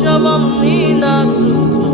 Chama menina tudo.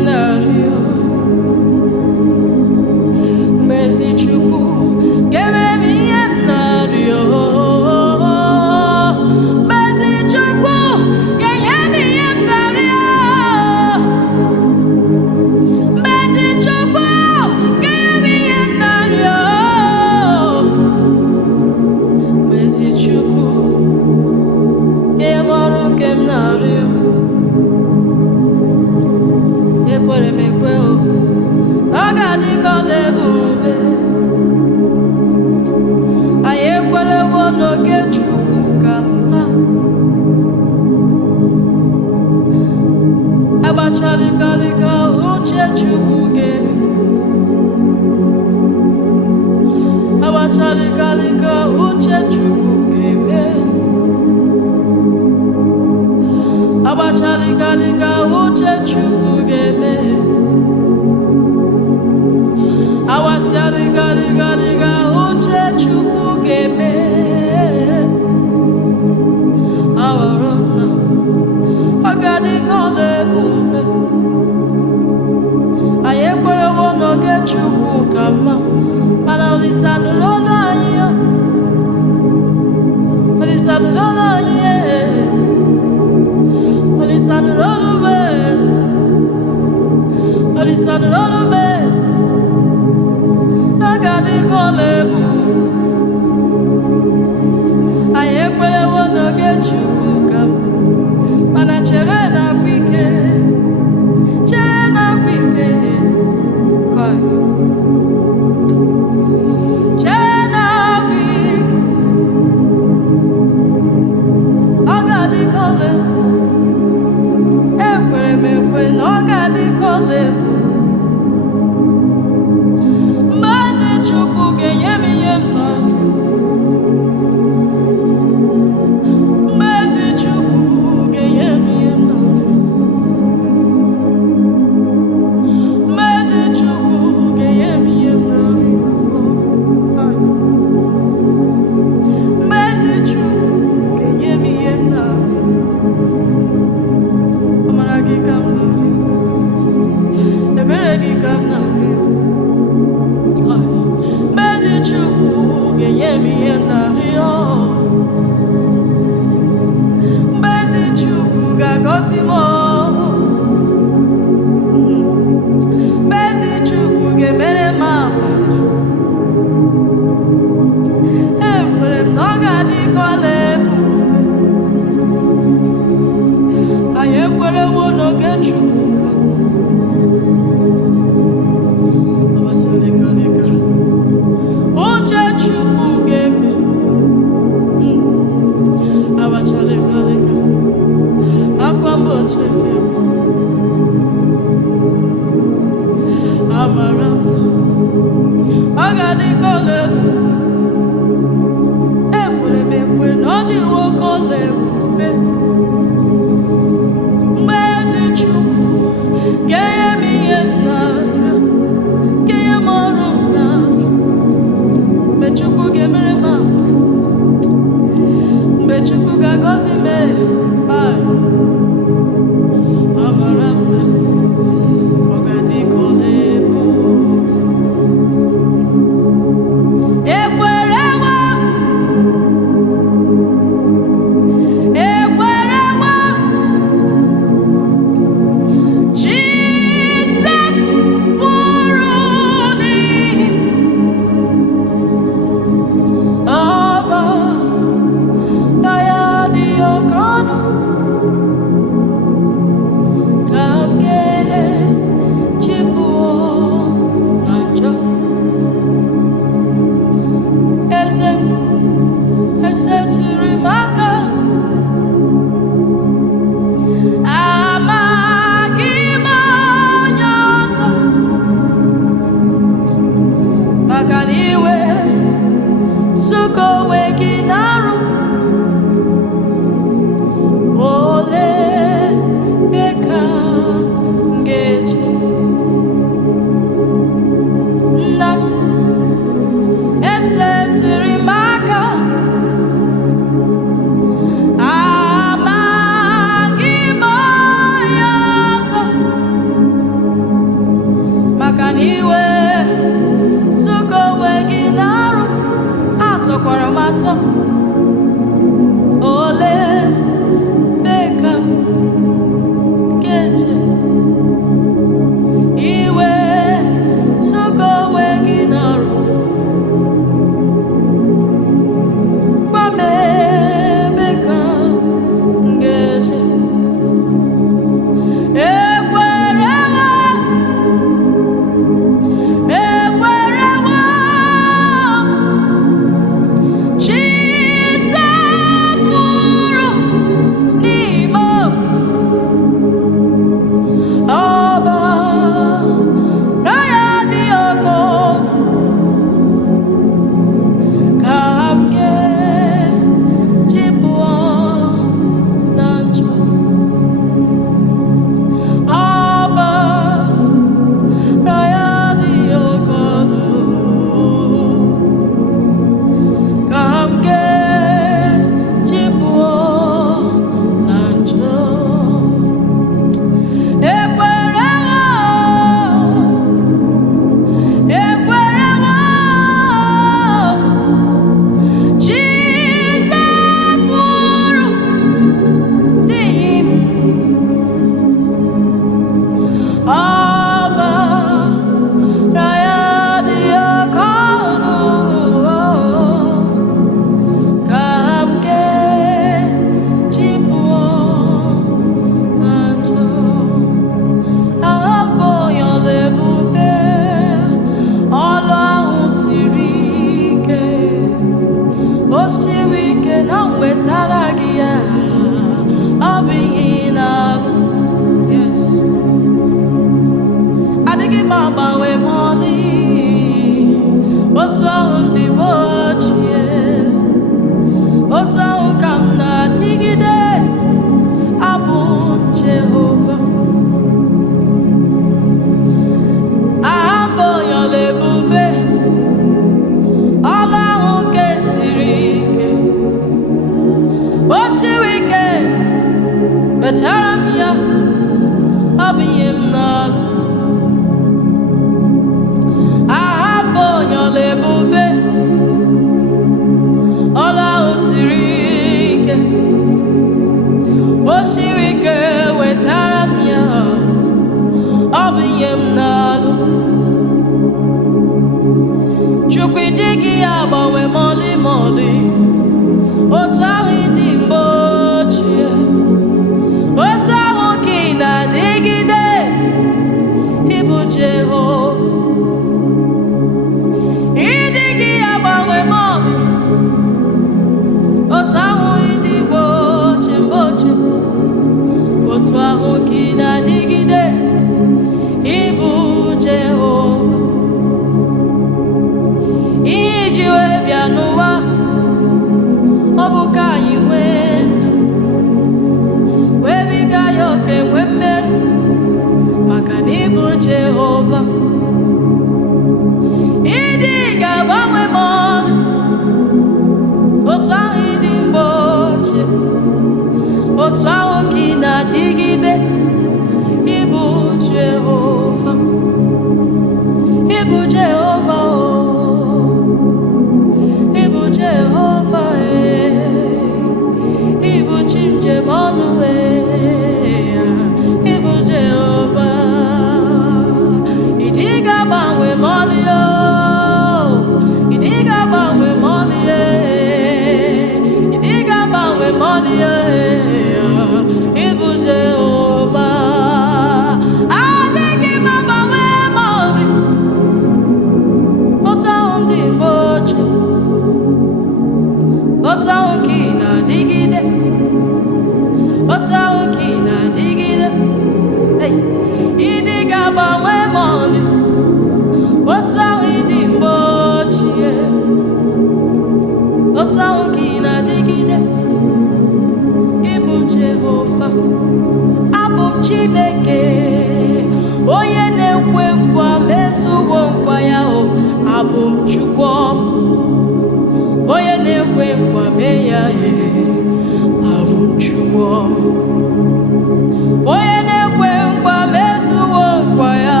onye na-ekwe nkwa mezuo nkwa ya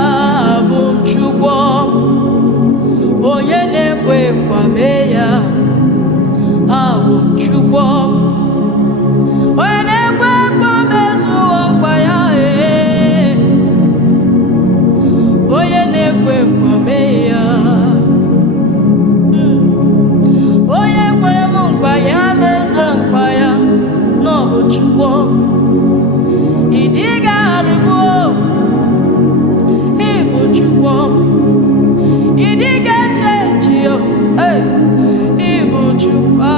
bụ Chukwu. Onye na-ekwe nkwa mee ya abụ Chukwu. Onye na-ekwe nkwa mezuo nkwa ya onye na-ekwe nkwa mee ya. Onye kwere m nkwa ya mezuo nkwa ya n'ọbụ Chukwu. Ịdịga arịgbu ịbụ Chukwu. Ịdịga chenji ịbụ Chukwu.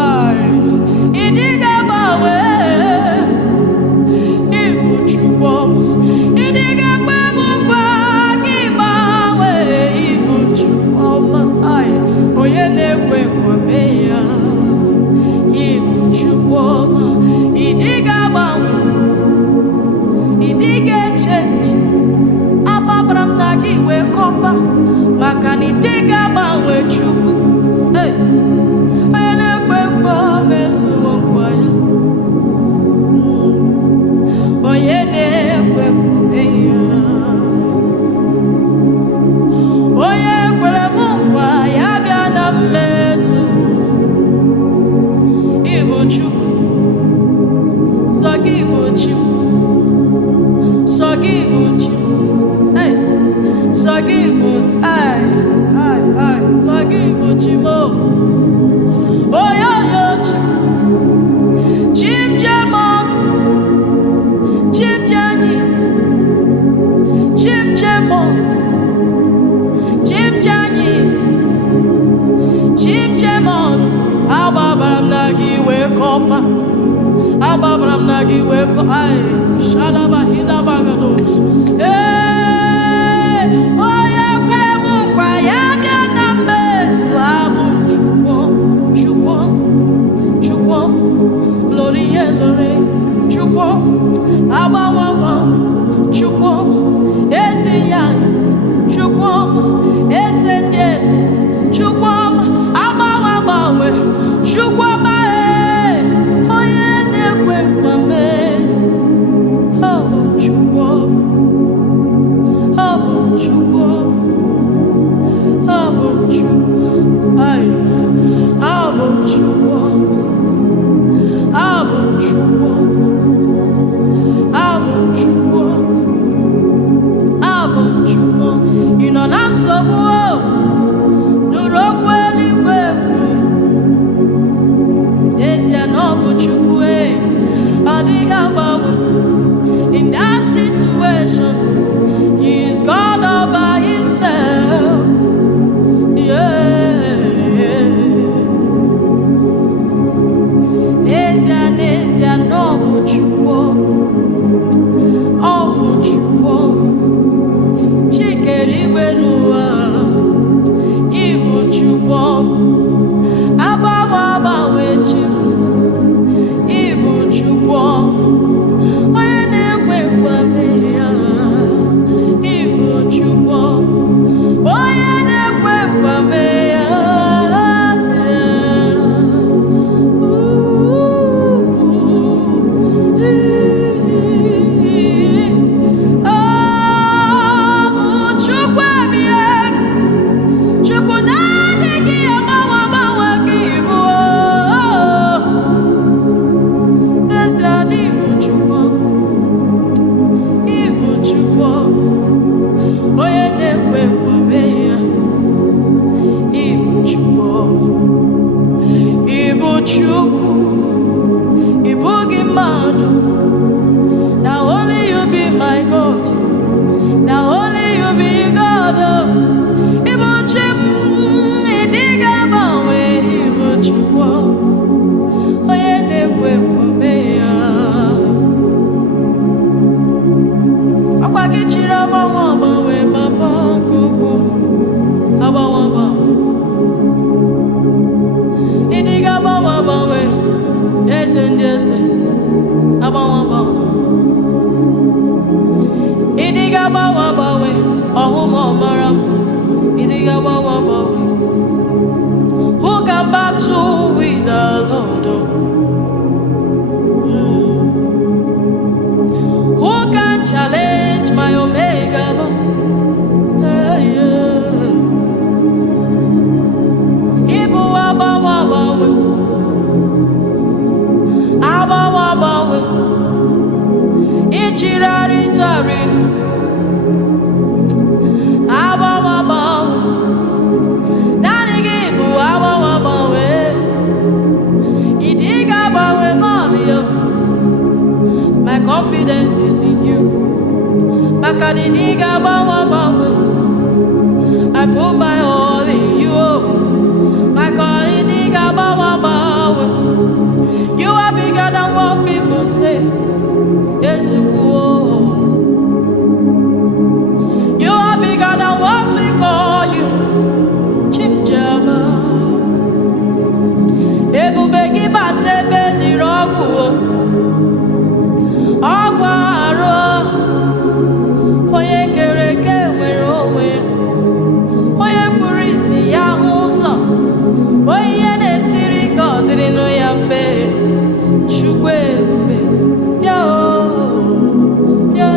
Ịdịga gbanwe ịbụ Chukwu. Ịdịga kpebụ nkwa gị gbanwe ịbụ Chukwu. Onye na-ekwe nkwa mee ya ịbụ Chukwu. Ịdịga gbanwe, ịdịga chenji. Agbabara m na gị wee kọpa maka na ịdịga gbanwe Chukwu. Onye na-ekwe nkwa mezuo nkwa ya. Onye na-ekwe nkwa mee ya. Onye kwere m nkwa ya bịa na mmezu ịbụ Chukwu. Sọ gị bụ Chi. Sọ gị bụ Chi. Sọ gị bụ sọ gị bụ Chi mo. Oyoyo Chi. Chim Jemon. Chim Janis. Chim Jemon. Chim Janis. Chim Jemon. Agbabara m na gị wee kọpa. Agbabara m na gị wee kọpa. Shadaba hidabagados. Onye kwere m nkwa ya bịa na mmezu abụ Chukwu. Chukwu. Chukwu. Lori ye lori. Chukwu. Agbanwe agbanwe. Chukwu. Eze ya. Chukwu. Eze ndị eze. Chukwu. Agbanwe agbanwe. Chukwu. Onye na-ekwe nkwa mee abụ Chukwu. Abụ Chukwu. Abụ Chukwu. Abụ Chukwu. Abụ Chukwu. Abụ Chukwu. Abụ Chukwu. Ị nọ na nsogbu nụrụ okwu eluigwe kwuru. N'ezie na ọ bụ Chukwu. Ọ dịghị agbanwe. In that situation, He is God all by Himself. Yeah. I put my all in you. My calling, you are bigger than what people say. Yes, you are bigger than what we call you. Chimjaba. Ebu begi bate beli rogu. Agwaro. Oye kereke werowe. Oye purisi ya huso. Oye nesiri kodri no ya fe. Chukwe bube. Yo. Yo.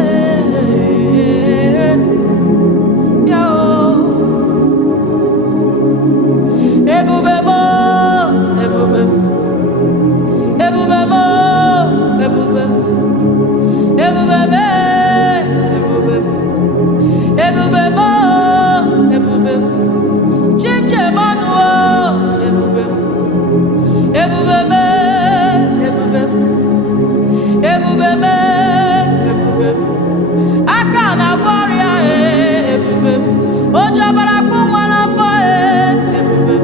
Yo. Ebube mo. Ebube. Ebube mo. Ebube. Ebube me. Ebube. Ebube mo. Ebube. Chimche manuo. Ebube. Ebube me. Ebube. Ebube me. Ebube. Akana gloria ebube. Ojo bara kumana fo ebube.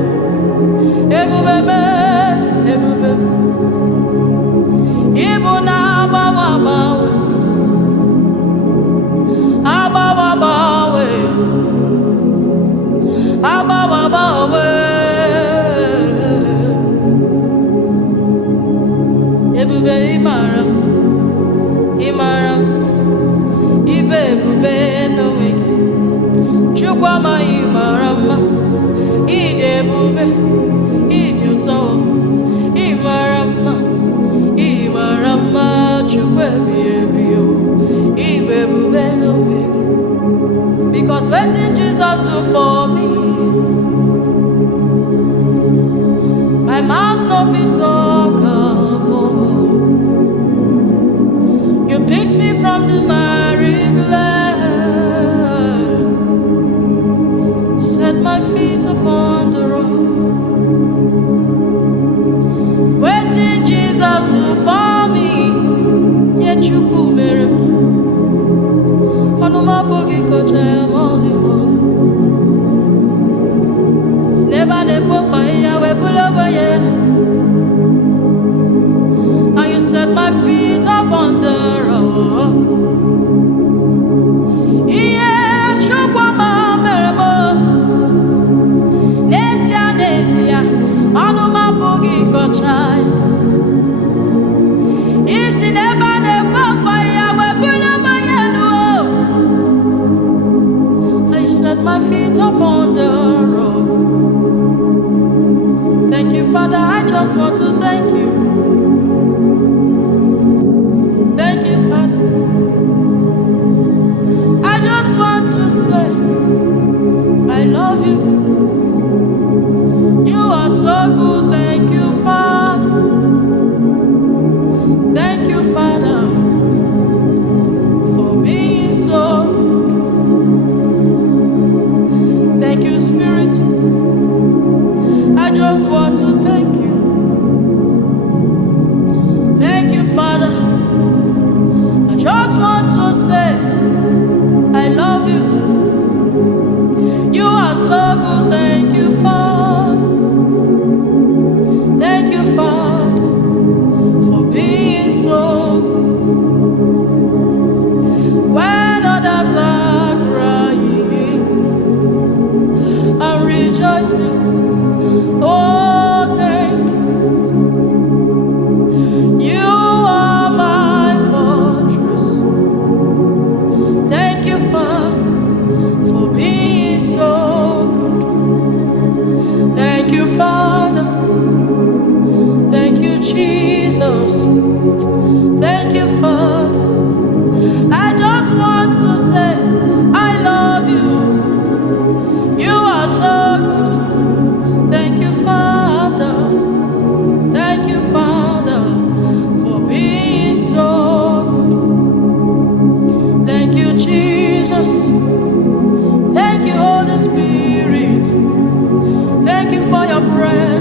Ebube me. Ebube. Ibu na bawa bawa. Abawa bawa. Abawa bawa. Ebube imaram. Imaram. Ibe ebube no wiki. Chukwama imarama. Ide ebube. Ide uto. Imarama. Imarama. Chukwe biebio. Ibe ebube no wiki. Because what did Jesus do for me? My mouth no fit talk more. You picked me from the miry clay, set my feet upon the rock. What did Jesus do for me? Yet you could mirror. Onuma bogi koche moli moli. Never never fire we pull over yet. And you set my feet upon the rock. Yeah, chukwa meremo. Nesia nesia. Onuma bogi koche. Isi never never fire we pull over yet. I set my feet upon the rock. Thank you, Father. I just want to thank you. Thank you, Father. I just want to say, I love you. You are so good. Thank you, Father. Thank you, Father, for being so good. Thank you, Spirit. I just want to thank you. Thank you, Father. I just want to say, I love you. You are so good. Thank you, Father. Thank you, Father, for being so good. When others are crying, I'm rejoicing. Oh, thank you. You are my fortress. Thank you, Father, for being so good. Thank you, Father. Thank you, Jesus. Thank you, Father. I just want to say, I love you. You are so good. Thank you, Father. Thank you, Father, for being so good. Thank you, Jesus. Thank you, Holy Spirit. Thank you for your presence.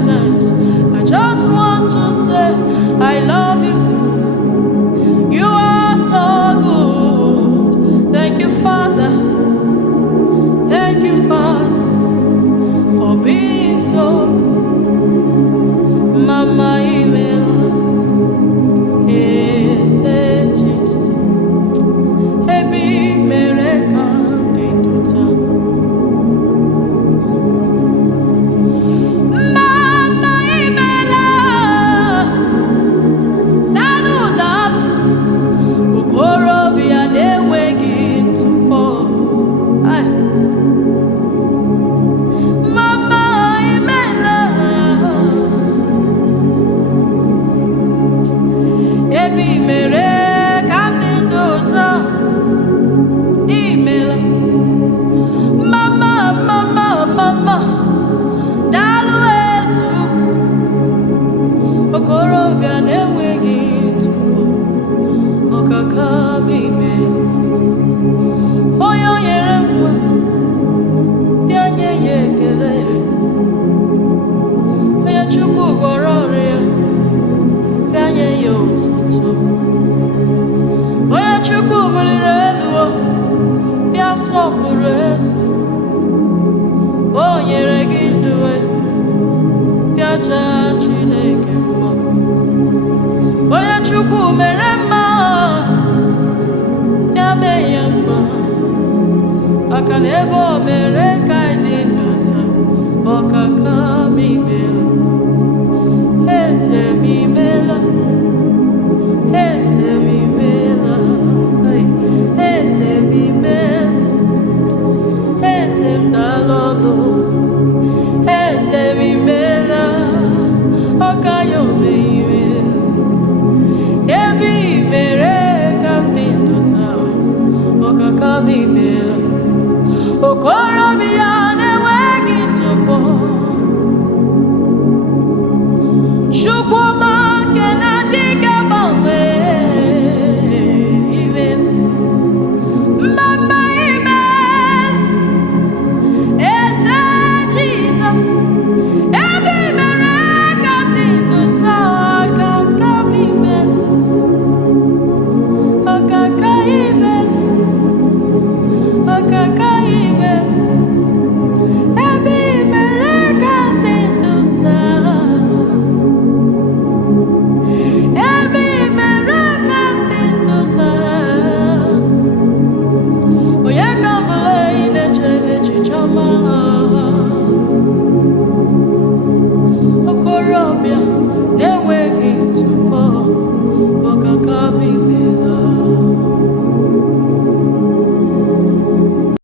Okaka mimela, ese mimela, ese mimela, ese mimela, ese mdalodo, ese mimela, okayo mimela, ebi mere kandindo ta, okaka mimela, okorobia na-enweghị ntụpọ. Chukwuma nke na-adịghị agbanwe ime mmemme ime eze Jizọs ebe i mere ka ndị ndụ taa ọkaka ime ọkaka ime ọkaka ime ebe i mere ka ndị ndụ taa ebe i mere ka ndị ndụ taa onye ka mbụla ị na-echere echiche ọma okorobịa